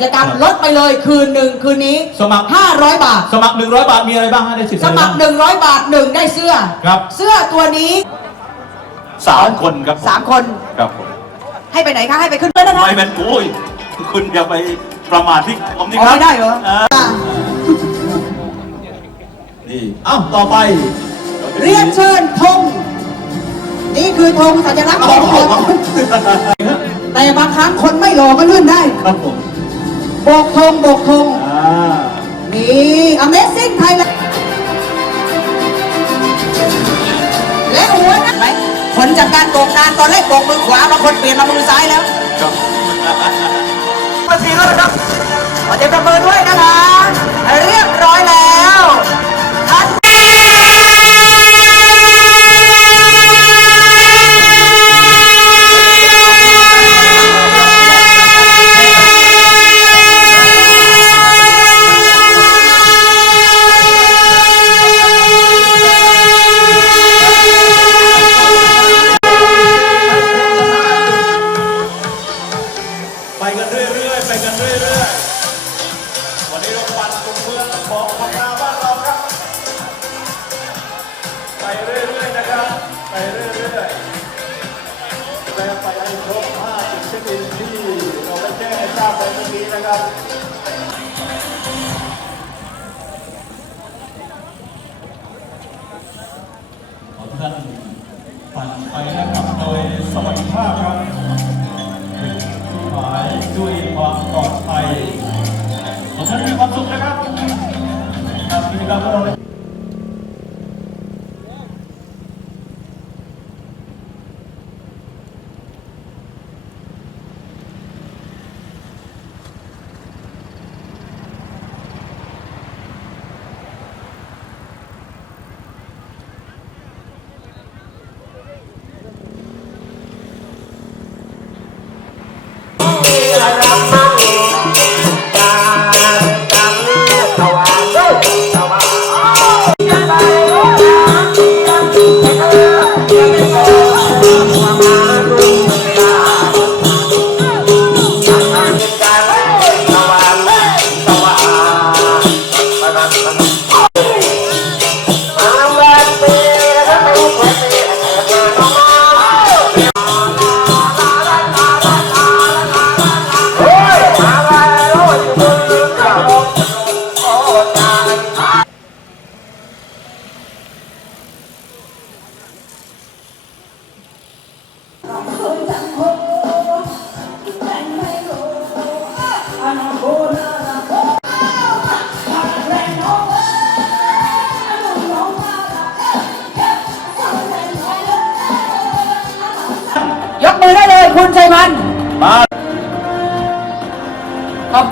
เลยคืนหนึ่งคืนนี้สมัคร 500 บาท สมัคร 100 บาทมีอะไรบ้างฮะได้สิทธิ์สอะไรมับ้าคงร100 บาทหนึ่งได้เสื้อ ครับ เสื้อตัวนี้สามคนครับผมสามคน ครับผมให้ไปไหนคะ ให้ไปขึ้นเลยนะคะไม่เป็นโอ้ยคุณอย่าไปประมาทที่ผมนี่อ๋อครับไม่ได้เหรอานี่อ้าวต่อไป เรียนเชิญธงนี่คือธงสัญลักษณ์ของคนแต่บางครั้งคนไม่หล่อก็ลื่นได้ ครับผมโบกธงโบกธงอ่านี่ Amazing Thailand และหัวนะไหมผลจากการโบกงานตอนแรกโบกมือขวาบางคนเปลี่ยนมามือซ้ายแล้วครับมาทีแล้วนะครับ และไปให้ครบ5จุดเช็คอินที่เราได้แจ้งให้ทราบไปเมื่อกี้นะครับขอทุกท่านปั่นไปนะครับโดยสวัสดิภาพครับที่หมายด้วยความปลอดภัยขอท่านมีความสุขนะครับกับกิจกรรมของเรา ยกมือได้เลยคุณชัยมัน มา